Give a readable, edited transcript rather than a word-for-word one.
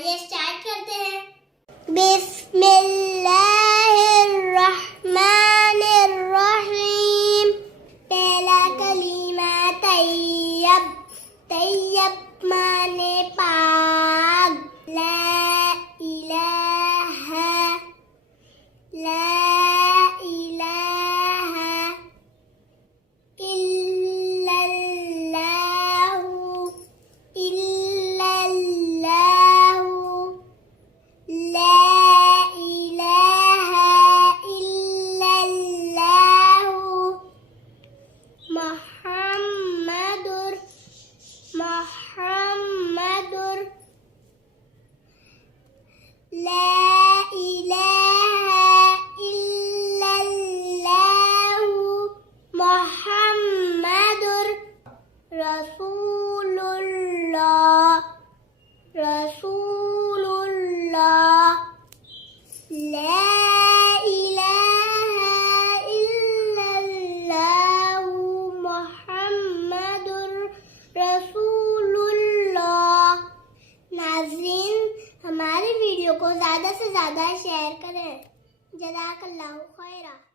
आइए स्टार्ट करते हैं। बिस्मिल्लाहिर्रहमानिर्रहीम। पहला कलीमा तैयब। तैयब माने पाक। ला इलाहा, ला इलाहा इल्लल्लाहु, इल्लल्लाहु, ला इलाहा इल्लल्लाहु, मुहम्मदुर, मुहम्मदुर, ला इलाहा इल्लल्लाहु, मुहम्मदुर रसूलुल्लाह, रसूलुल्लाह, ला इलाहा इल्लल्लाहु, मुहम्मदुर रसूलुल्लाह। नाज़रीन, हमारी वीडियो को ज़्यादा से ज़्यादा शेयर करें। जज़ाकल्लाहु खैरा।